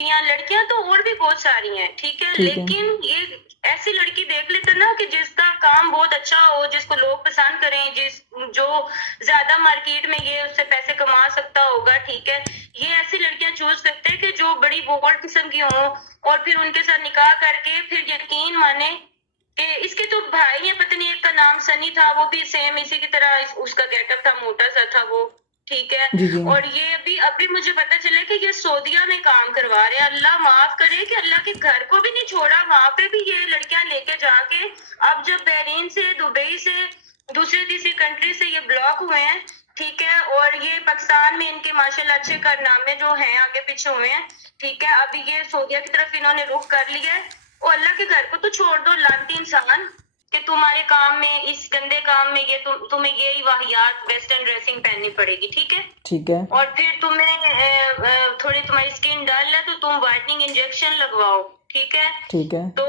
لڑکیاں تو اور بھی بہت ساری ہیں، ٹھیک ہے، لیکن یہ ایسی لڑکی دیکھ لیتے نا کہ جس کا کام بہت اچھا ہو، جس کو لوگ پسند کریں، جو زیادہ مارکیٹ میں یہ اس سے پیسے کما سکتا ہوگا، ٹھیک ہے، یہ ایسی لڑکیاں چوز کرتے ہیں کہ جو بڑی بولڈ قسم کی ہوں، اور پھر ان کے ساتھ نکاح کر کے پھر یقین مانے کہ اس کے تو بھائی ہیں، پتہ نہیں ایک کا نام سنی تھا، وہ بھی سیم اسی کی طرح اس کا گیٹ اپ تھا، موٹا سا تھا وہ، ٹھیک ہے، اور یہ ابھی مجھے پتا چلا کہ یہ سعودیہ میں کام کروا رہے ہیں۔ اللہ معاف کرے کہ اللہ کے گھر کو بھی نہیں چھوڑا، وہاں پہ بھی یہ لڑکیاں لے کے جا کے اب جب بحرین سے، دبئی سے، دوسری تیسری کنٹری سے یہ بلاک ہوئے ہیں، ٹھیک ہے، اور یہ پاکستان میں ان کے ماشاءاللہ اچھے کارنامے جو ہیں آگے پیچھے ہوئے ہیں، ٹھیک ہے، ابھی یہ سعودیہ کی طرف انہوں نے رخ کر لیا ہے، اور اللہ کے گھر کو تو چھوڑ دو لانتی انسان کہ تمہارے کام میں، اس گندے کام میں یہ تمہیں یہی واحیات ویسٹرن ڈریسنگ پہننی پڑے گی، ٹھیک ہے، ٹھیک ہے، اور پھر تمہیں تھوڑی تمہاری اسکن ڈل ہے تو تم وائٹننگ انجیکشن لگواؤ، ٹھیک ہے، ٹھیک ہے، تو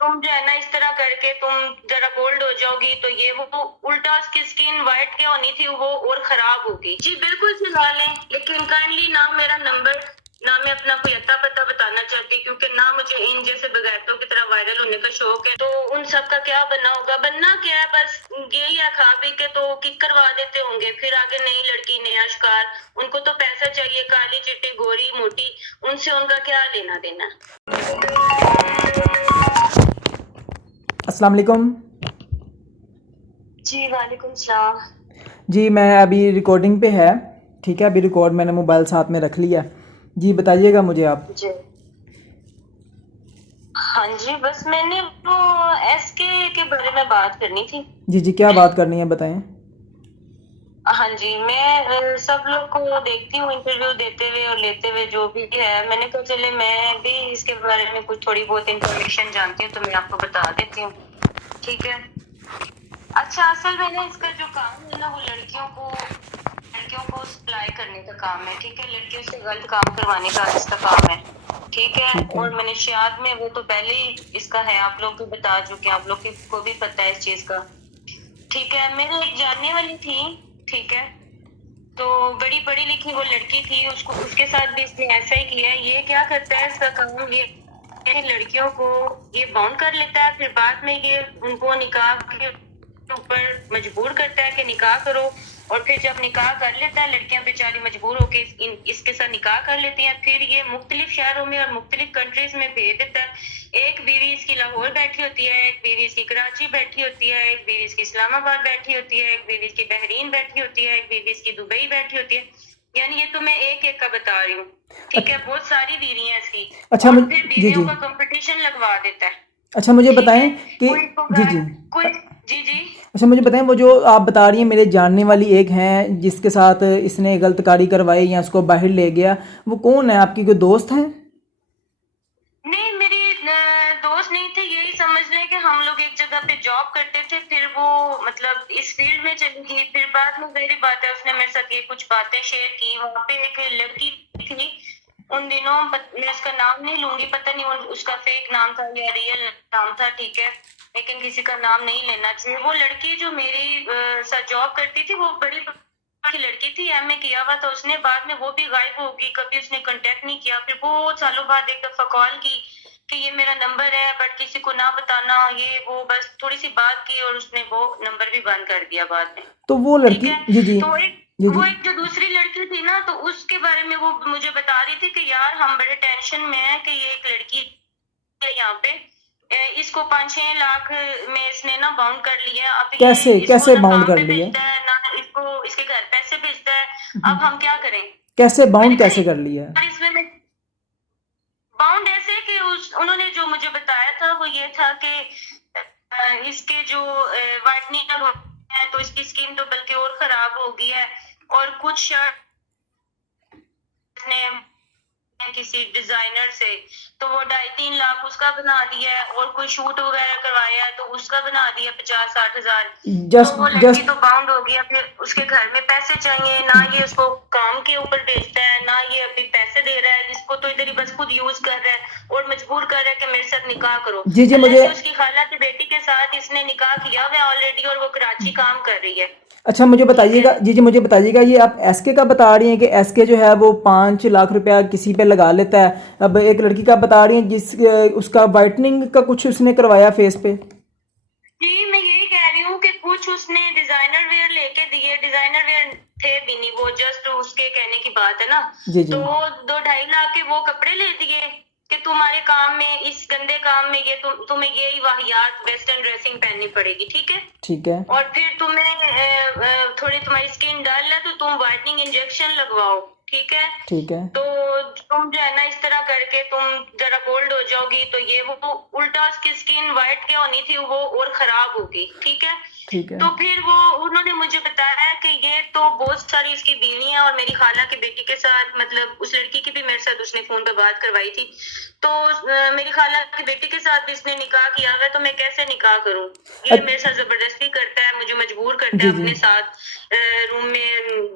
تم جو ہے نا اس طرح کر کے تم ذرا بولڈ ہو جاؤ گی تو یہ وہ الٹا اس کی اسکن وائٹ کیا ہونی تھی وہ اور خراب ہوگی۔ جی بالکل سلا لیں، لیکن کائنڈلی نہ میرا نمبر، نہ میں اپنا کوئی اتا پتہ بتانا چاہتی، کیونکہ نہ مجھے ان جیسے بغیرتوں کی طرح وائرل ہونے کا شوق ہے، تو ان سب کا کیا بننا ہوگا، بننا کیا ہے، بس یہی ہے، کھا پی کے تو کک کروا دیتے ہوں گے، پھر آگے نئی لڑکی نیا شکار، ان کو تو پیسہ چاہیے، کالی چٹی گوری موٹی، ان سے ان کا کیا لینا دینا۔ السلام علیکم۔ جی وعلیکم السلام۔ جی میں ابھی ریکارڈنگ پہ ہے، ٹھیک ہے، ابھی ریکارڈ میں نے موبائل ساتھ میں رکھ لیا، جی بتائیے گا مجھے آپ۔ جی ہاں جی، بس میں نے وہ ایس کے بارے میں بات کرنی تھی۔ جی جی کیا بات کرنی ہے بتائیں۔ ہاں جی، میں سب لوگ کو دیکھتی ہوں انٹرویو دیتے ہوئے اور لیتے ہوئے، جو بھی ہے، میں نے کہا چلے میں بھی اس کے بارے میں کچھ تھوڑی بہت انفارمیشن جانتی ہوں تو میں آپ کو بتا دیتی ہوں، ٹھیک ہے۔ اچھا، اصل میں نا اس کا جو کام ہے نا وہ لڑکیوں کو سپلائی کرنے کا کام ہے، ٹھیک ہے، لڑکیوں سے غلط کام کروانے کا اس کا کام ہے، ٹھیک ہے، اور منشیات میں وہ تو پہلے ہی اس کا ہے، آپ لوگ بھی بتا چکے ہیں، آپ لوگ کو بھی پتہ ہے اس چیز کا، ٹھیک ہے۔ میرے ایک جاننے والی تھی، ٹھیک ہے، تو بڑی پڑھی لکھی وہ لڑکی تھی، اس کے ساتھ بھی اس نے ایسا ہی کیا ہے۔ یہ کیا کرتا ہے، اس کا کام یہ لڑکیوں کو یہ باؤنڈ کر لیتا ہے، پھر بعد میں یہ ان کو نکاح کے اوپر مجبور کرتا ہے کہ نکاح کرو، اور پھر جب نکاح کر لیتا ہے لڑکیاں بیچاری مجبور ہو کے اس کے ساتھ نکاح کر لیتی ہیں، پھر یہ مختلف شہروں میں اور مختلف کنٹریز میں بھیج دیتا ہے۔ ایک بیوی اس کی لاہور بیٹھی ہوتی ہے، ایک بیوی اس کی کراچی بیٹھی ہوتی ہے، ایک بیوی اس کی اسلام آباد بیٹھی ہوتی ہے، ایک بیوی اس کی بحرین بیٹھی ہوتی ہے، ایک بیوی اس کی دبئی بیٹھی ہوتی ہے، یعنی یہ تو میں ایک ایک کا بتا رہی ہوں، ٹھیک ہے، بہت ساری بیوی ہیں اس کی، اچھا اور پھر جی بیویوں جی کا کمپٹیشن لگوا دیتا ہے، اچھا مجھے ٹھیک بتائیں ہے، کہ کوئی کو جی جی کوئی جی جی اچھا مجھے بتائیں، وہ جو آپ بتا رہی ہیں میرے جاننے والی ایک ہیں جس کے ساتھ اس نے غلط کاری کروائی یا اس کو باہر لے گیا، وہ کون ہے، آپ کی کوئی دوست ہیں؟ نہیں، میری دوست نہیں تھی، یہی سمجھ لیں کہ ہم لوگ ایک جگہ پہ جاب کرتے تھے، پھر وہ مطلب اس فیلڈ میں چلی گئی، پھر بعد میں ظاہری بات ہے اس نے میرے ساتھ یہ کچھ باتیں شیئر کی، وہاں پہ ایک لڑکی تھی ان دنوں، میں اس کا نام نہیں لوں گی، پتہ نہیں اس کا فیک نام تھا یا ریئل نام تھا، ٹھیک ہے، لیکن کسی کا نام نہیں لینا چاہیے۔ وہ لڑکی جو میری ساتھ جاب کرتی تھی وہ بڑی کی لڑکی تھی، ایم اے کیا ہوا تھا اس نے، بعد میں وہ بھی غائب ہوگی، کبھی اس نے کانٹیکٹ نہیں کیا، پھر بہت سالوں بعد ایک دفعہ کال کی کہ یہ میرا نمبر ہے بٹ کسی کو نہ بتانا، یہ وہ، بس تھوڑی سی بات کی اور اس نے وہ نمبر بھی بند کر دیا بعد میں، تو وہ ٹھیک لڑکی ہے۔ جی جی تو جی جی ایک جو دوسری لڑکی تھی نا، تو اس کے بارے میں وہ مجھے بتا رہی تھی کہ یار ہم بڑے ٹینشن میں ہیں کہ یہ ایک لڑکی ہے یہاں پہ، اس کو 5-6 لاکھ میں اس نے نا باؤنڈ کر لیا، اب یہ اس کو کیسے نہ باؤنڈ کام کر پہ لی ہے، بھیجتا ہے، نہ اس کو اس کے گھر پیسے بھیجتا ہے، اب ہم کیا کریں؟ کیسے میں نے باؤنڈ کیسے کہا کر لی ہے؟ اس میں باؤنڈ ایسے کہ انہوں نے جو مجھے بتایا تھا وہ یہ تھا کہ اس کے جو وائٹنگ ہے تو اس کی اسکن تو بلکہ اور خراب ہو گئی ہے، اور کچھ شرٹ نے کسی ڈیزائنر سے تو وہ 2.5-3 لاکھ اس کا بنا دیا ہے، اور کوئی شوٹ وغیرہ کروایا ہے تو اس کا بنا دیا 50-60 ہزار، تو وہ لڑکی تو باؤنڈ ہو گیا، پھر اس کے گھر میں پیسے چاہیے، نہ یہ اس کو کام کے اوپر بھیجتا ہے، نہ یہ ابھی پیسے دے رہا ہے، اس کو تو ادھر ہی بس خود یوز کر رہا ہے اور مجبور کر رہا ہے کہ میرے ساتھ نکاح کرو۔ جی جی اللہ مجھے سے اس کی خالہ کی بیٹی کے ساتھ اس نے نکاح کیا ہوا آلریڈی، اور وہ کراچی کام کر رہی ہے، اچھا مجھے ٹھیک بتائیے ہے۔ گا، جی جی مجھے بتائیے گا، یہ آپ ایس کے کا بتا رہی ہیں کہ ایس کے جو ہے وہ 5 لاکھ روپیہ کسی پہ لگا لیتا ہے. اب ایک لڑکی کا بتا رہی ہیں جس اس کا وائٹننگ کا کچھ اس نے کروایا فیس پہ. جی میں یہی کہہ رہی ہوں کہ کچھ اس نے ڈیزائنر ویئر لے کے دیے, ڈیزائنر ویئر تھے بھی نہیں, وہ جسٹ اس کے کہنے کی بات ہے نا. جی جی تو 2-2.5 لاکھ کے وہ کپڑے لے دیے کہ تمہارے کام میں, اس گندے کام میں یہ تمہیں یہی واحیات ویسٹرن ڈریسنگ پہننی پڑے گی, ٹھیک ہے. ٹھیک ہے اور پھر تمہیں تھوڑی تمہاری اسکن ڈل ہے تو تم وائٹننگ انجیکشن لگواؤ, ٹھیک ہے. ٹھیک ہے تو تم جو ہے نا اس طرح کر کے تم ذرا بولڈ ہو جاؤ گی تو یہ وہ الٹا اس کی اسکن وائٹ کیا ہونی تھی وہ اور خراب ہوگی, ٹھیک ہے. ٹھیک ہے تو پھر وہ انہوں نے مجھے بتایا کہ یہ تو بہت ساری اس کی بیوی ہیں, اور میری خالہ کی بیٹی کے ساتھ, مطلب اس لڑکی کی بھی میرے ساتھ اس نے فون پہ بات کروائی تھی, تو میری خالہ کی بیٹی کے ساتھ بھی اس نے نکاح کیا ہوا ہے, تو میں کیسے نکاح کروں. یہ میرے ساتھ زبردستی کرتا ہے, مجھے مجبور کرتا ہے جی جی اپنے ساتھ روم میں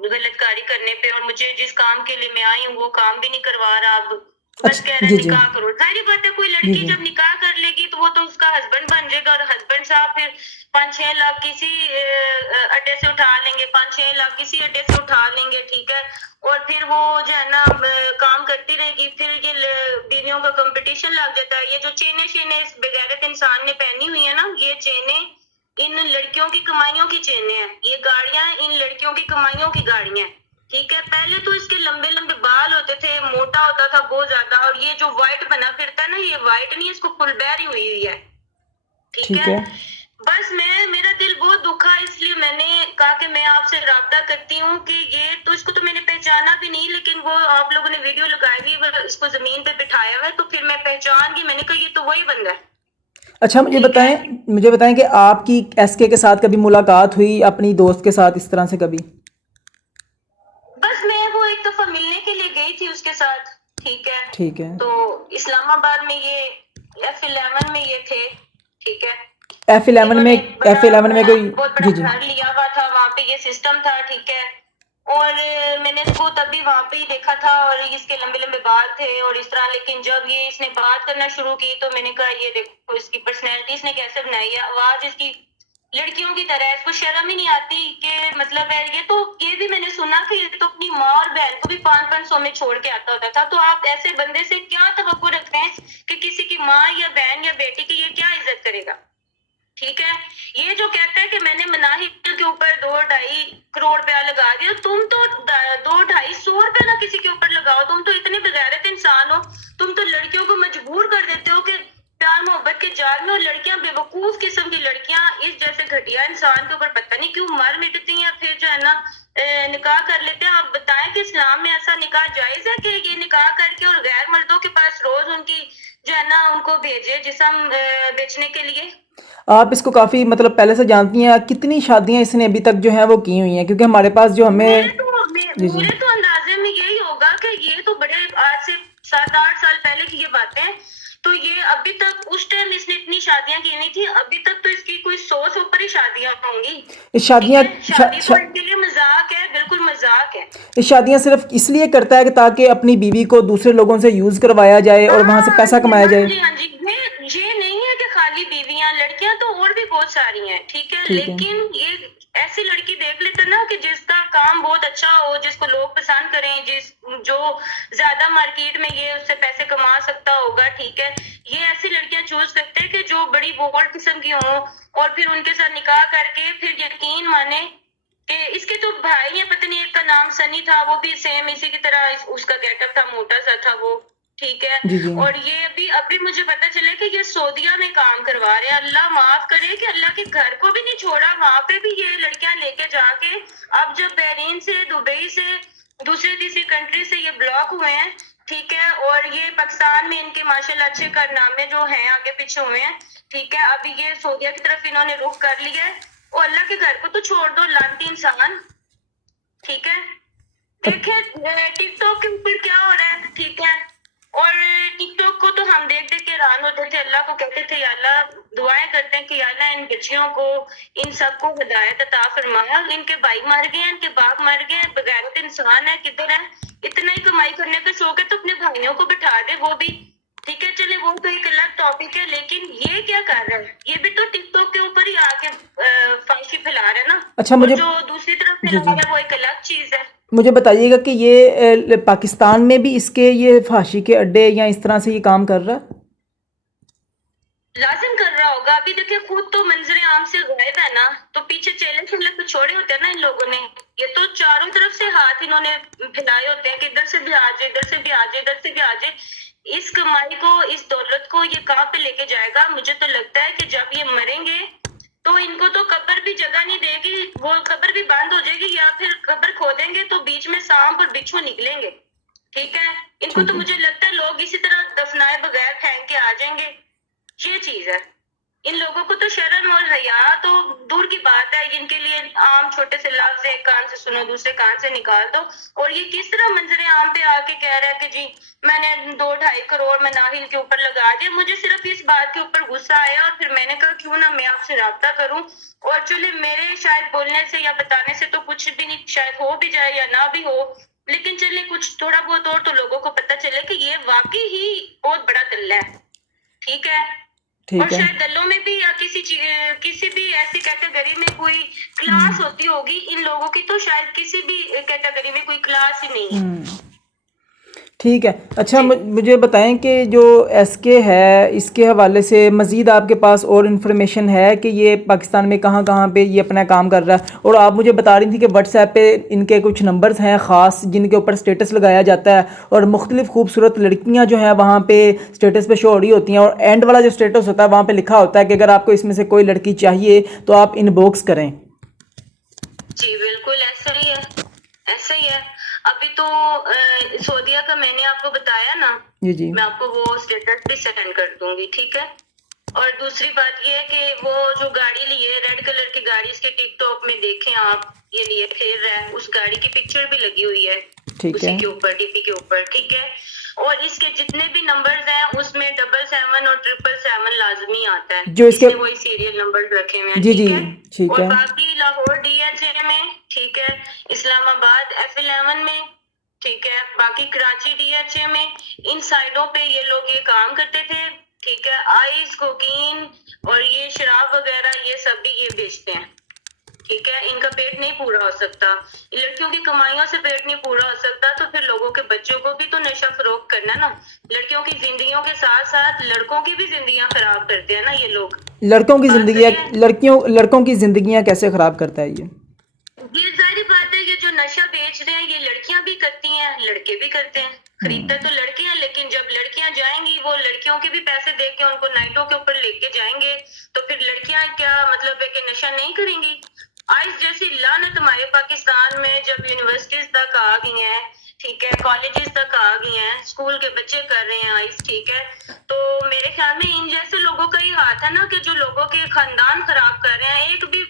غلط کاری کرنے پہ, اور مجھے جس کام کے لیے میں آئی ہوں وہ کام بھی نہیں کروا رہا. اب بس کہہ رہا ہے جی جی نکاح کرو. ظاہری بات ہے کوئی جی لڑکی جی جب نکاح کر لے گی تو وہ تو اس کا ہسبینڈ بن جائے گا, اور ہسبینڈ صاحب پھر 5-6 لاکھ کسی اڈے سے اٹھا لیں گے, 5-6 لاکھ کسی اڈے سے اٹھا لیں گے, ٹھیک ہے. اور پھر وہ جو ہے نا کام کرتی رہے گی, پھر یہ بیویوں کا کمپٹیشن لگ جاتا ہے. یہ جو چینیں شینیں اس بغیرت انسان نے پہنی ہوئی ہیں نا, یہ چینیں ان لڑکیوں کی کمائیوں کی چینیں ہیں, یہ گاڑیاں ان لڑکیوں کی کمائیوں کی گاڑیاں ہیں, ٹھیک ہے. پہلے تو اس کے لمبے لمبے بال ہوتے تھے, موٹا ہوتا تھا بہت زیادہ, اور یہ جو وائٹ بنا پھرتا ہے نا, یہ وائٹ نہیں, اس کو فل بیری ہوئی ہوئی ہے, ٹھیک ہے. بس میرا دل بہت دکھا, اس لیے میں نے کہا کہ میں آپ سے رابطہ کرتی ہوں کہ یہ تو اس کو تو میں نے پہچانا بھی نہیں, لیکن وہ آپ لوگوں نے ویڈیو لگائی ہوئی, اس کو زمین پہ بٹھایا ہوا ہے, تو پھر میں پہچان گئی, میں نے کہا یہ تو وہی بندہ ہے. اچھا مجھے بتائیں کہ آپ کی ایس کے ساتھ کبھی ملاقات ہوئی اپنی دوست کے ساتھ اس طرح سے کبھی؟ بس میں وہ ایک دفعہ ملنے کے لیے گئی تھی اس کے ساتھ, ٹھیک ہے. ٹھیک ہے تو اسلام آباد میں یہ F11 میں یہ تھے, ٹھیک ہے. F11 انہوں میں نے کوئی بہت جی بڑا جی گھر لیا ہوا تھا, وہاں پہ یہ سسٹم تھا, ٹھیک ہے. اور میں نے اس کو تب بھی وہاں پہ ہی دیکھا تھا, اور اس کے لمبے لمبے بال تھے اور اس طرح, لیکن جب یہ اس نے بات کرنا شروع کی تو میں نے کہا یہ دیکھو اس کی پرسنالٹی اس نے کیسے بنائی ہے, آواز اس کی لڑکیوں کی طرح, اس کو شرم ہی نہیں آتی کہ مطلب ہے. یہ بھی میں نے سنا کہ یہ تو اپنی ماں اور بہن کو بھی 500 میں چھوڑ کے آتا ہوتا تھا, تو آپ ایسے بندے سے کیا توقع رکھتے ہیں کہ کسی کی ماں یا بہن یا بیٹی کی یہ کیا عزت کرے گا, ٹھیک ہے. یہ جو کہتا ہے کہ میں نے مناہل کے اوپر 2-2.5 کروڑ روپیہ لگا دیا, تم تو 200-250 روپے نہ کسی کے اوپر لگاؤ, تم تو اتنے بغیرت انسان ہو, تم تو لڑکیوں کو مجبور کر دیتے ہو کہ پیار محبت کے جال میں, اور لڑکیاں بے وقوف قسم کی لڑکیاں اس جیسے گھٹیا انسان کے اوپر پتہ نہیں کیوں مر مٹتی ہیں, پھر جو ہے نا نکاح کر لیتے ہیں. آپ بتائیں کہ اسلام میں ایسا نکاح جائز ہے کہ یہ نکاح کر کے اور غیر مردوں کے پاس روز ان کی جو ہے نا ان کو بھیجے جسم بیچنے کے لیے؟ آپ اس کو کافی مطلب پہلے سے جانتی ہیں, کتنی شادیاں اس نے ابھی تک جو ہیں وہ کی ہوئی ہیں؟ کیونکہ ہمارے پاس جو ہمیں جی جی میرے تو اندازے میں یہی ہوگا کہ یہ تو بڑے آج سے 7-8 سال پہلے کی یہ باتیں, تو یہ ابھی تک اس ٹائم اس نے اتنی شادیاں کی نہیں تھی, ابھی تک تو اس کی کوئی 100 سے اوپر ہی شادیاں ہوں گی, ٹھیک ہے. شادی تو ان کے لیے مذاق ہے, بالکل مذاق ہے. یہ شادیاں صرف اس لیے کرتا ہے کہ تاکہ اپنی بیوی کو دوسرے لوگوں سے یوز کروایا جائے اور وہاں سے پیسہ کمایا جائے. ہاں جی, یہ نہیں ہے کہ خالی بیویاں, لڑکیاں تو اور بھی بہت ساری ہیں, ٹھیک ہے. لیکن یہ ایسی لڑکی دیکھ لیتے نا کہ جس کا کام بہت اچھا ہو, جس کو لوگ پسند کریں, جو زیادہ مارکیٹ میں یہ اس سے پیسے کما سکتا ہوگا, ٹھیک ہے. یہ ایسی لڑکیاں چوز کرتے ہیں کہ جو بڑی بولڈ قسم کی ہوں, اور پھر ان کے ساتھ نکاح کر کے پھر یقین مانے کہ اس کے تو بھائی ہیں, پتہ نہیں ایک کا نام سنی تھا, وہ بھی سیم اسی کی طرح اس کا گیٹ اپ تھا, موٹا سا تھا وہ, ٹھیک ہے. اور یہ ابھی مجھے پتا چلے کہ یہ سعودیہ میں کام کروا رہے ہیں. اللہ معاف کرے کہ اللہ کے گھر کو بھی نہیں چھوڑا, وہاں پہ بھی یہ لڑکیاں لے کے جا کے, اب جب بحرین سے, دبئی سے, دوسرے تیسری کنٹری سے یہ بلاک ہوئے ہیں, ٹھیک ہے. اور یہ پاکستان میں ان کے ماشاءاللہ اچھے کارنامے جو ہیں آگے پیچھے ہوئے ہیں, ٹھیک ہے. ابھی یہ سعودیہ کی طرف انہوں نے رخ کر لیا ہے, اور اللہ کے گھر کو تو چھوڑ دو, لانتی انسان, ٹھیک ہے. دیکھیں ٹک ٹاک کے اوپر کیا ہو رہا ہے, ٹھیک ہے. اور ٹک ٹاک کو تو ہم دیکھ دیکھ کے حیران ہوتے تھے, اللہ کو کہتے تھے یا اللہ, دعائیں کرتے ہیں کہ یا اللہ ان بچیوں کو, ان سب کو ہدایت عطا فرما, ان کے بھائی مر گئے, ان کے باپ مر گئے, بغیرت انسان ہے, کدھر ہے, اتنا ہی کمائی کرنے کا شوق ہے تو اپنے بھائیوں کو بٹھا دے, وہ بھی ٹھیک ہے. چلے وہ تو ایک الگ ٹاپک ہے, لیکن یہ کیا کر رہا ہے, یہ بھی تو ٹک ٹاک کے اوپر ہی آ کے فحاشی پھیلا رہا ہے نا. اچھا اور مجھے جو دوسری طرف پھیلا رہا ہے وہ ایک الگ چیز ہے. مجھے بتائیے گا کہ یہ پاکستان میں بھی اس کے یہ فحاشی کے اڈے یا اس طرح سے یہ کام کر رہا ہے؟ لازم کر رہا ہوگا. ابھی دیکھیں خود تو منظر عام سے غائب ہے نا, تو پیچھے چیلنج چیلنج تو چھوڑے ہوتے ہیں نا ان لوگوں نے. یہ تو چاروں طرف سے ہاتھ انہوں نے پھیلائے ہوتے ہیں کہ ادھر سے بھی آ جائے, ادھر سے بھی آ جائے, ادھر سے بھی آ جائے. اس کمائی کو, اس دولت کو یہ کہاں پہ لے کے جائے گا؟ مجھے تو لگتا ہے کہ جب یہ مریں گے تو ان کو تو قبر بھی جگہ نہیں دے گی, وہ قبر بھی بند ہو جائے گی, یا پھر قبر کھودیں گے تو بیچ میں سانپ اور بچھو نکلیں گے. ٹھیک ہے, ان کو ٹھیک تو ہے. مجھے لگتا ہے لوگ اسی طرح دفنائے بغیر پھینک کے آ جائیں گے. یہ چیز ہے. ان لوگوں کو تو شرم اور حیا تو دور کی بات ہے, ان کے لیے عام چھوٹے سے لفظ ایک کان سے سنو دوسرے کان سے نکال دو. اور یہ کس طرح منظر عام پہ آ کے کہہ رہا ہے کہ جی میں نے 2-2.5 کروڑ مناہل کے اوپر لگا دیا. مجھے صرف اس بات کے اوپر غصہ آیا, اور پھر میں نے کہا کیوں نہ میں آپ سے رابطہ کروں, اور چلے میرے شاید بولنے سے یا بتانے سے تو کچھ بھی نہیں, شاید ہو بھی جائے یا نہ بھی ہو, لیکن چلے کچھ تھوڑا بہت اور تو لوگوں کو پتہ چلے کہ یہ واقعی ہی بہت بڑا دلہ ہے. ٹھیک ہے, اور ٹھیک ہے. شاید دلوں میں بھی یا کسی بھی ایسی کیٹیگری میں کوئی کلاس ہوتی ہوگی, ان لوگوں کی تو شاید کسی بھی کیٹیگری میں کوئی کلاس ہی نہیں ہے. ٹھیک ہے. اچھا جی مجھے بتائیں کہ جو ایس کے ہے اس کے حوالے سے مزید آپ کے پاس اور انفارمیشن ہے کہ یہ پاکستان میں کہاں کہاں پہ یہ اپنا کام کر رہا ہے؟ اور آپ مجھے بتا رہی تھی کہ واٹس ایپ پہ ان کے کچھ نمبرز ہیں خاص جن کے اوپر سٹیٹس لگایا جاتا ہے, اور مختلف خوبصورت لڑکیاں جو ہیں وہاں پہ سٹیٹس پہ شو ہو رہی ہوتی ہیں, اور اینڈ والا جو سٹیٹس ہوتا ہے وہاں پہ لکھا ہوتا ہے کہ اگر آپ کو اس میں سے کوئی لڑکی چاہیے تو آپ ان باکس کریں. جی بالکل ایسا ہی ہے, ایسا ہی ہے. ابھی تو سعودیہ کا میں نے آپ کو بتایا نا, جی جی میں آپ کو وہ اسٹیٹس بھی سینڈ کر دوں گی. ٹھیک ہے, اور دوسری بات یہ ہے کہ وہ جو گاڑی لی ہے ریڈ کلر کی گاڑی, اس کے ٹک ٹاک میں دیکھیں آپ, یہ لیے پھر رہا ہے, اس گاڑی کی پکچر بھی لگی ہوئی ہے ٹھیک اسی ہے. کے اوپر, ڈی پی کے اوپر. ٹھیک ہے, اور اس کے جتنے بھی نمبرز ہیں اس میں 777 اور 777 لازمی آتا ہے, جو اس اس کے نے وہی سیریل نمبر رکھے ہوئے ہیں. جی جی ٹھیک ہے, ٹھیک اور ہے. باقی لاہور ڈی ایچ اے میں, ٹھیک ہے, اسلام آباد F11 میں, ٹھیک ہے, باقی کراچی ڈی ایچ اے میں, ان سائڈوں پہ یہ لوگ یہ کام کرتے تھے. ٹھیک ہے, آئس, کوکین اور یہ شراب وغیرہ یہ سب بھی یہ بیچتے ہیں. ٹھیک ہے, ان کا پیٹ نہیں پورا ہو سکتا, لڑکیوں کی کمائیوں سے پیٹ نہیں پورا ہو سکتا, تو پھر لوگوں کے بچوں کو بھی تو نشہ فروغ کرنا نا. لڑکیوں کی زندگیوں کے ساتھ ساتھ لڑکوں کی بھی زندگیاں خراب کرتے ہیں نا یہ لوگ. لڑکوں کی بات زندگیاں, صحیح ہے. لڑکوں کی زندگیاں کیسے خراب کرتا ہے یہ؟ یہ ظاہری بات ہے, یہ جو نشہ بیچ رہے ہیں یہ لڑکیاں بھی کرتی ہیں, لڑکے بھی کرتے ہیں. خریدتے تو لڑکے ہیں, لیکن جب لڑکیاں جائیں گی وہ لڑکیوں کے بھی پیسے دے کے ان کو نائٹوں کے اوپر لے کے جائیں گے, تو پھر لڑکیاں کیا مطلب ہے کہ نشہ نہیں کریں گی؟ آئس جیسی لعنت ہمارے پاکستان میں جب یونیورسٹیز تک آ گئی ہیں, ٹھیک ہے, کالجز تک آ گئی ہیں, اسکول کے بچے کر رہے ہیں آئس, ٹھیک ہے, تو میرے خیال میں ان جیسے لوگوں کا ہی ہاتھ ہے نا کہ جو لوگوں کے خاندان خراب کر رہے ہیں. ایک بھی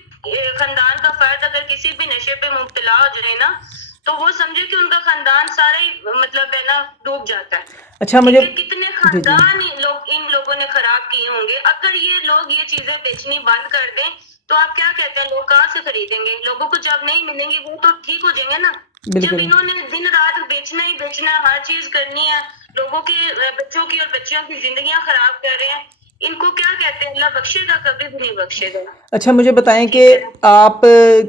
خاندان کا فرد اگر کسی بھی نشے پہ مبتلا ہو جائے نا, تو وہ سمجھے کہ ان کا خاندان سارا ہی مطلب ہے نا ڈوب جاتا ہے. اچھا ٹھیک مجھے ہے, کتنے جی جی خاندان ان لوگوں نے خراب کیے ہوں گے. اگر یہ لوگ یہ چیزیں بیچنی بند کر دیں تو آپ کیا کہتے ہیں لوگ کہاں سے خریدیں گے؟ لوگوں کو جب نہیں ملیں گی وہ تو ٹھیک ہو جائیں گے نا. جب بالکل. انہوں نے دن رات بیچنا ہی بیچنا, ہر چیز کرنی ہے, لوگوں کے بچوں کی اور بچیوں کی زندگیاں خراب کر رہے ہیں, ان کو کیا کہتے ہیں؟ اللہ بخشے گا؟ کبھی بھی نہیں بخشے گا. اچھا مجھے بتائیں کہ ٹھیک ہے, آپ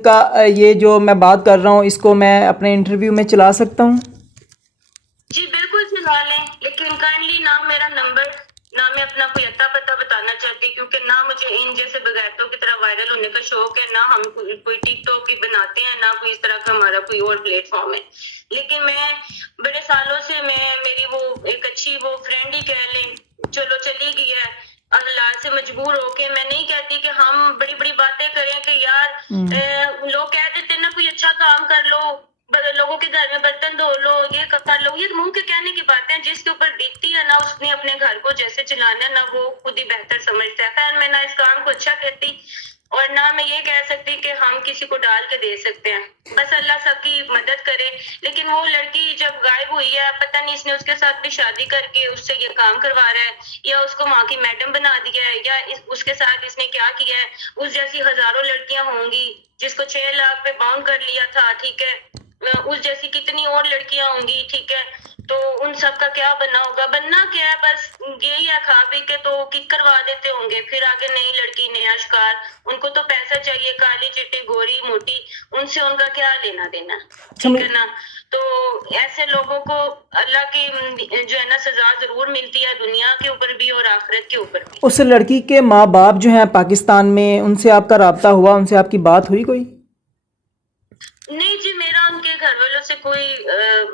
کا یہ جو میں بات کر رہا ہوں اس کو میں اپنے انٹرویو میں چلا سکتا ہوں؟ جی بالکل چلا لیں, لیکن کائنڈلی نہ میرا نمبر, نہ میں اپنا کوئی اتا پتہ بتانا چاہتی, کیونکہ نہ مجھے ان جیسے بغیرتوں کی طرح وائرل ہونے کا شوق ہے, نہ ہم کوئی ٹک ٹاک کی بناتے ہیں, نہ کوئی اس طرح کا ہمارا کوئی اور پلیٹ فارم ہے. لیکن میں بڑے سالوں سے میری وہ ایک اچھی وہ فرینڈ ہی کہہ لیں, چلو چلی گئی ہے اللہ سے مجبور ہو کے. میں نہیں کہتی کہ ہم بڑی بڑی باتیں کریں کہ یار لوگ کہہ دیتے نا کوئی اچھا کام کر لو, لوگوں کے گھر میں برتن دھو لو, یہ کر لو, یہ منہ کے کہنے کی باتیں ہیں. جس کے اوپر بیتتی ہے نا اس نے اپنے گھر کو جیسے چلانا ہے نا وہ خود ہی بہتر سمجھتا ہے. خیر میں نہ اس کام کو اچھا کہتی اور نہ میں یہ کہہ سکتی کہ ہم کسی کو ڈال کے دے سکتے ہیں, بس اللہ سب کی مدد کرے. لیکن وہ لڑکی جب غائب ہوئی ہے, پتہ نہیں اس نے اس کے ساتھ بھی شادی کر کے اس سے یہ کام کروا رہا ہے, یا اس کو وہاں کی میڈم بنا دیا ہے, یا اس کے ساتھ اس نے کیا کیا ہے. اس جیسی ہزاروں لڑکیاں ہوں گی جس کو 6 لاکھ پہ باؤنڈ کر لیا تھا, ٹھیک ہے, اس جیسی کتنی اور لڑکیاں ہوں گی, ٹھیک ہے, تو ان سب کا کیا بننا ہوگا؟ بننا کیا ہے, بس یہی ہے کھا پی کے تو کک کروا دیتے ہوں گے, پھر آگے نئی لڑکی نیا شکار. ان کو تو پیسہ چاہیے, کالی چٹی گوری موٹی, ان سے ان کا کیا لینا دینا, اچھا ٹھیک ہے نا. تو ایسے لوگوں کو اللہ کی جو ہے نا سزا ضرور ملتی ہے, دنیا کے اوپر بھی اور آخرت کے اوپر بھی. اس لڑکی کے ماں باپ جو ہیں پاکستان میں, ان سے آپ کا رابطہ ہوا, ان سے آپ کی بات ہوئی کوئی؟ نہیں جی, میرا ان کے گھر والوں سے کوئی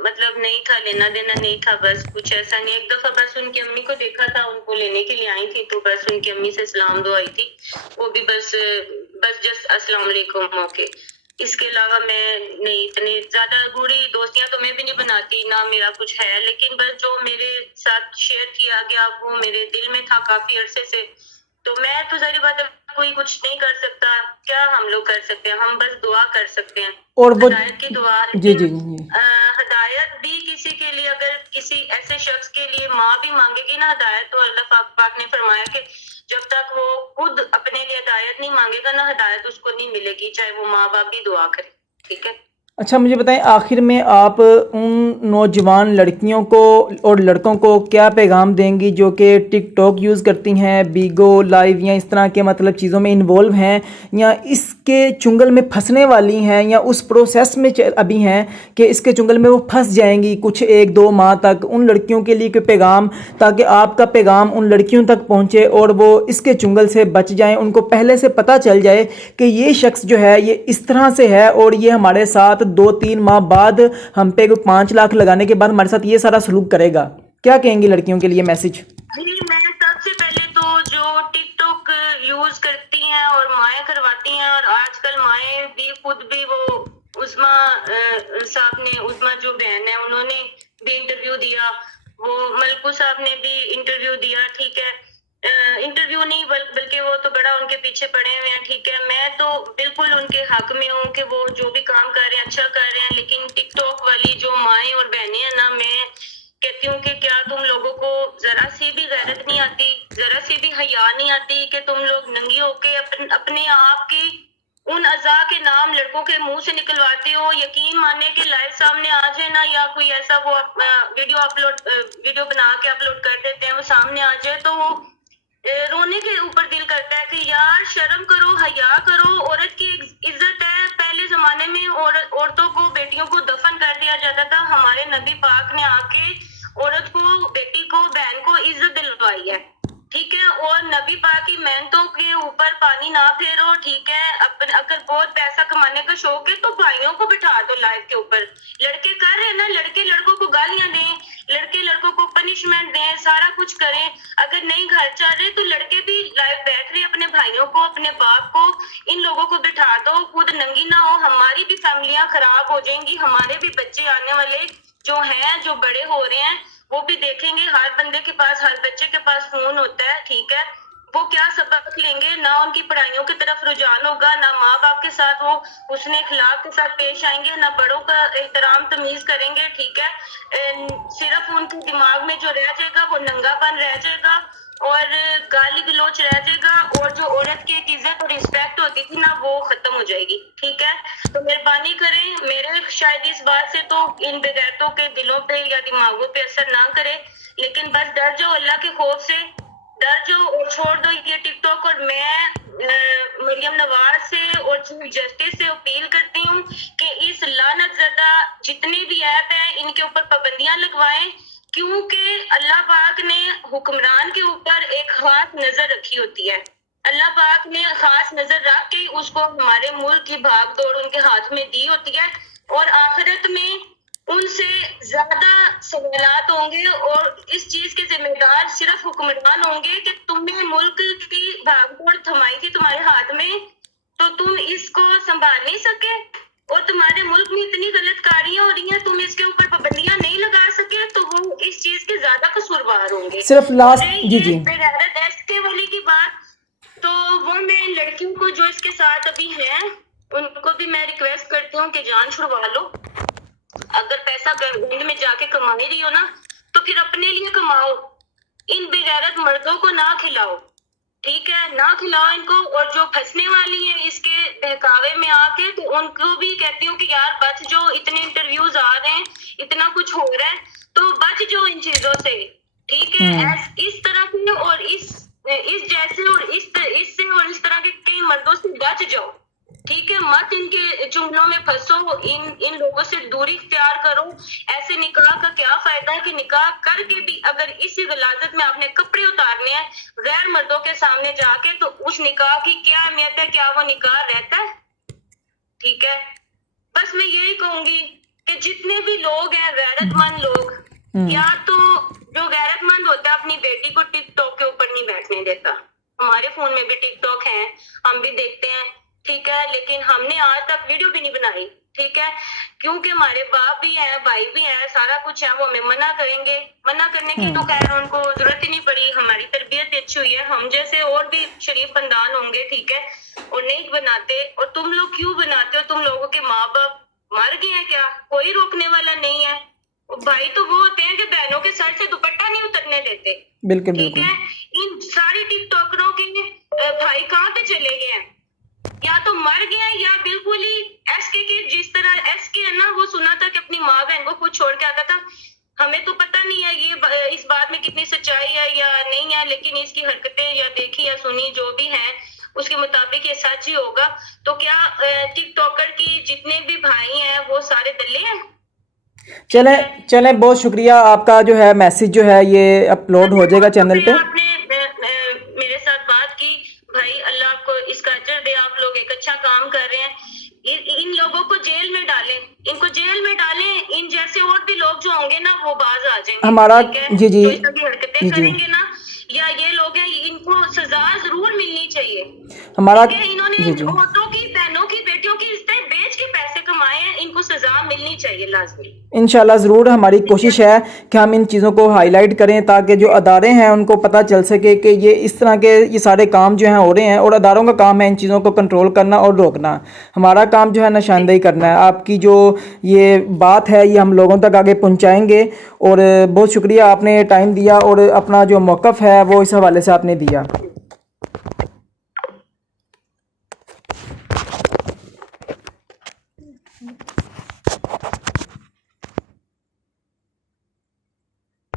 مطلب نہیں تھا, لینا دینا نہیں تھا, بس کچھ ایسا نہیں. ایک دفعہ بس ان کی امی کو دیکھا تھا, ان کو لینے کے لیے آئی تھی, تو بس ان کی امی سے سلام دعا آئی تھی, وہ بھی بس جسٹ السلام علیکم اوکے. اس کے علاوہ میں نہیں, اتنی زیادہ گوڑی دوستیاں تو میں بھی نہیں بناتی, نہ میرا کچھ ہے, لیکن بس جو میرے ساتھ شیئر کیا گیا وہ میرے دل میں تھا کافی عرصے سے. تو میں تو ظاہر بات ہے کوئی کچھ نہیں کر سکتا, کیا ہم لوگ کر سکتے ہیں, ہم بس دعا کر سکتے ہیں, اور وہ ہدایت کی دعا. جی لیکن جی جی ہدایت بھی کسی کے لیے, اگر کسی ایسے شخص کے لیے ماں بھی مانگے گی نا ہدایت, تو اللہ پاک نے فرمایا کہ جب تک وہ خود اپنے لیے ہدایت نہیں مانگے گا نا, ہدایت اس کو نہیں ملے گی, چاہے وہ ماں باپ بھی دعا کرے. ٹھیک ہے. اچھا مجھے بتائیں, آخر میں آپ ان نوجوان لڑکیوں کو اور لڑکوں کو کیا پیغام دیں گی جو کہ ٹک ٹاک یوز کرتی ہیں, بیگو لائیو یا اس طرح کے مطلب چیزوں میں انوالو ہیں, یا اس کے چنگل میں پھنسنے والی ہیں, یا اس پروسیس میں ابھی ہیں کہ اس کے چنگل میں وہ پھنس جائیں گی کچھ 1-2 ماہ تک؟ ان لڑکیوں کے لیے کوئی پیغام, تاکہ آپ کا پیغام ان لڑکیوں تک پہنچے اور وہ اس کے چنگل سے بچ جائیں, ان کو پہلے سے پتہ چل جائے کہ یہ شخص جو ہے یہ اس طرح سے ہے, اور یہ ہمارے ساتھ 2-3 ماہ بعد ہم پہ 5 لاکھ لگانے کے بعد ہمارے ساتھ یہ سارا سلوک کرے گا. کیا کہیں گی لڑکیوں کے لیے میسج؟ جی, میں سب سے پہلے تو جو ٹک ٹاک یوز کرتی ہیں اور مائیں کرواتی ہیں, اور آج کل مائیں بھی خود بھی, وہ عظما صاحب نے, عظما جو بہن ہے انہوں نے بھی انٹرویو دیا, وہ ملکو صاحب نے بھی انٹرویو دیا, ٹھیک ہے. انٹرویو نہیں بلکہ وہ تو بڑا ان کے پیچھے پڑے ہوئے ہیں, ٹھیک ہے. میں تو بالکل ان کے حق میں ہوں کہ وہ جو بھی کام کر رہے ہیں اچھا کر رہے ہیں, لیکن ٹک ٹاک والی جو مائیں اور بہنیں ہیں نا, میں کہتی ہوں کہ کیا تم لوگوں کو ذرا سی بھی غیرت نہیں آتی, ذرا سی بھی حیا نہیں آتی کہ تم لوگ ننگی ہو کے اپنے آپ کی ان اعضاء کے نام لڑکوں کے منہ سے نکلواتے ہو؟ یقین مانے کہ لائیو سامنے آ جائے نا, یا کوئی ایسا وہ ویڈیو بنا کے اپلوڈ کر دیتے ہیں, وہ سامنے آ جائے تو وہ رونے کے اوپر دل کرتا ہے کہ یار شرم کرو, حیا کرو. عورت کی عزت ہے. پہلے زمانے میں عورتوں کو, بیٹیوں کو دفن کر دیا جاتا تھا, ہمارے نبی پاک نے آ کے عورت کو, بیٹی کو, بہن کو عزت دلوائی ہے, ٹھیک ہے. اور نبی پاک کی محنتوں کے اوپر پانی نہ پھیرو, ٹھیک ہے. اگر بہت پیسہ کمانے کا شوق ہے تو بھائیوں کو بٹھا دو لائف کے اوپر. لڑکے کر رہے ہیں نا, لڑکے لڑکوں کو گالیاں دیں, لڑکے لڑکوں کو پنشمنٹ دیں, سارا کچھ کریں. اگر نہیں گھر چل رہے تو لڑکے بھی لائف بیٹھ رہے, اپنے بھائیوں کو, اپنے باپ کو, ان لوگوں کو بٹھا دو, خود ننگی نہ ہو. ہماری بھی فیملیاں خراب ہو جائیں گی, ہمارے بھی بچے آنے والے جو ہیں, جو بڑے ہو رہے ہیں, وہ بھی دیکھیں گے. ہر بندے کے پاس, ہر بچے کے پاس فون ہوتا ہے, ٹھیک ہے. وہ کیا سبق لیں گے؟ نہ ان کی پڑھائیوں کی طرف رجحان ہوگا, نہ ماں باپ کے ساتھ وہ حسن اخلاق کے ساتھ پیش آئیں گے, نہ بڑوں کا احترام تمیز کریں گے, ٹھیک ہے. صرف ان کے دماغ میں جو رہ جائے گا وہ ننگا پن رہ جائے گا, اور گالی گلوچ رہ جائے گا, اور جو عورت کی ایک عزت اور رسپیکٹ ہوتی تھی نا, وہ ختم ہو جائے گی, ٹھیک ہے. تو مہربانی کریں, میرے شاید اس بات سے تو ان بغیرتوں کے دلوں پہ یا دماغوں پہ اثر نہ کرے, لیکن بس ڈر جاؤ, اللہ کے خوف سے ڈر جاؤ اور چھوڑ دو یہ ٹک ٹاک. اور میں مریم نواز سے اور چیف جسٹس سے اپیل کرتی ہوں کہ اس لعنت زدہ جتنے بھی ایپ ہیں ان کے اوپر پابندیاں لگوائیں, کیونکہ اللہ پاک نے حکمران کے اوپر ایک خاص نظر رکھی ہوتی ہے. اللہ پاک نے خاص نظر رکھ کے اس کو ہمارے ملک کی بھاگ دوڑ ان کے ہاتھ میں دی ہوتی ہے, اور آخرت میں ان سے زیادہ سوالات ہوں گے, اور اس چیز کے ذمہ دار صرف حکمران ہوں گے کہ تم نے ملک کی بھاگ دوڑ تھمائی تھی تمہارے ہاتھ میں, تو تم اس کو سنبھال نہیں سکے, اور تمہارے ملک میں اتنی غلط کاریاں ہو رہی ہیں, تم اس کے اوپر پابندیاں نہیں لگا سکے, تو وہ اس چیز کے زیادہ قصوروار ہوں گے. صرف لاسٹ جی جی بغیرت ایس کے والی کی بات, تو وہ میں لڑکیوں کو جو اس کے ساتھ ابھی ہیں ان کو بھی میں ریکویسٹ کرتی ہوں کہ جان چھڑوا لو. اگر پیسہ گند میں جا کے کما ہی رہی ہو نا, تو پھر اپنے لیے کماؤ, ان بغیرت مردوں کو نہ کھلاؤ, ٹھیک ہے, نہ کھلاؤ ان کو. اور جو پھنسنے والی ہیں اس کے بہکاوے میں آ کے, تو ان کو بھی کہتی ہوں کہ یار بچ جو, اتنے انٹرویوز آ رہے ہیں, اتنا کچھ ہو رہا ہے, تو بچ جو ان چیزوں سے, ٹھیک ہے. اس طرح سے اور اس جیسے اور اس سے اور اس طرح کے کئی مردوں سے بچ جاؤ, ٹھیک ہے، مت ان کے جملوں میں پھنسو، ان لوگوں سے دوری اختیار کرو. ایسے نکاح کا کیا فائدہ ہے کہ نکاح کر کے بھی اگر اسی غلاظت میں آپ نے کپڑے اتارنے ہیں غیر مردوں کے سامنے جا کے، تو اس نکاح کی کیا اہمیت ہے؟ کیا وہ نکاح رہتا ہے؟ ٹھیک ہے، بس میں یہی کہوں گی کہ جتنے بھی لوگ ہیں غیرت مند لوگ، یا تو جو غیرت مند ہوتا ہے اپنی بیٹی کو ٹک ٹاک کے اوپر نہیں بیٹھنے دیتا. ہمارے فون میں بھی ٹک ٹاک ہیں، ہم بھی دیکھتے ہیں، ٹھیک ہے، لیکن ہم نے آج تک ویڈیو بھی نہیں بنائی. ٹھیک ہے، کیونکہ ہمارے باپ بھی ہیں، بھائی بھی ہیں، سارا کچھ ہے، وہ ہمیں منع کریں گے. منع کرنے کی تو خیر ان کو ضرورت ہی نہیں پڑی، ہماری تربیت اچھی ہوئی ہے. ہم جیسے اور بھی شریف خاندان ہوں گے، ٹھیک ہے، اور نہیں بناتے. اور تم لوگ کیوں بناتے ہو؟ تم لوگوں کے ماں باپ مر گئے ہیں کیا؟ کوئی روکنے والا نہیں ہے. بھائی تو وہ ہوتے ہیں کہ بہنوں کے سر سے دوپٹہ نہیں اترنے دیتے. بالکل ٹھیک بالکل. ہے، ان ساری ٹک ٹاکروں کے بھائی کہاں پہ چلے گئے ہیں؟ یا تو مر گیا ہے یا بالکل ہی ایس کے جس طرح ایس کے ہے نا، وہ سنا تھا کہ اپنی ماں بہن کو خود چھوڑ کے آتا تھا. ہمیں تو پتہ نہیں ہے یہ اس بات میں کتنی سچائی ہے یا نہیں ہے، لیکن اس کی حرکتیں یا دیکھی یا سنی جو بھی ہیں اس کے مطابق یہ سچ ہی ہوگا. تو کیا ٹک ٹاکر کی جتنے بھی بھائی ہیں وہ سارے دلے ہیں؟ چلیں بہت شکریہ آپ کا، جو ہے میسیج جو ہے یہ اپلوڈ ہو جائے گا چینل پہ. آپ نے میرے ساتھ بات کی بھائی، اللہ آپ کو اس کا اجر دے، آپ لوگ ایک اچھا کام کر رہے ہیں. ان لوگوں کو جیل میں ڈالیں، ان کو جیل میں ڈالیں. ان جیسے اور بھی لوگ جو ہوں گے نا وہ باز آ جائیں گے. ہمارا جی جو اس طرح کی حرکتیں جی کریں گے نا، یا یہ لوگ ہیں، ان کو سزا ضرور ملنی چاہیے. ہمارا انہوں نے جی عورتوں کی، بہنوں کی، بیٹیوں کی عزتیں بیچ کے پیسے کمائے ہیں، ان کو سزا ملنی چاہیے لازمی. انشاءاللہ ضرور ہماری کوشش ہے کہ ہم ان چیزوں کو ہائی لائٹ کریں تاکہ جو ادارے ہیں ان کو پتہ چل سکے کہ یہ اس طرح کے یہ سارے کام جو ہیں ہو رہے ہیں، اور اداروں کا کام ہے ان چیزوں کو کنٹرول کرنا اور روکنا. ہمارا کام جو ہے نشاندہی کرنا ہے. آپ کی جو یہ بات ہے یہ ہم لوگوں تک آگے پہنچائیں گے. اور بہت شکریہ، آپ نے ٹائم دیا اور اپنا جو موقف ہے وہ اس حوالے سے آپ نے دیا.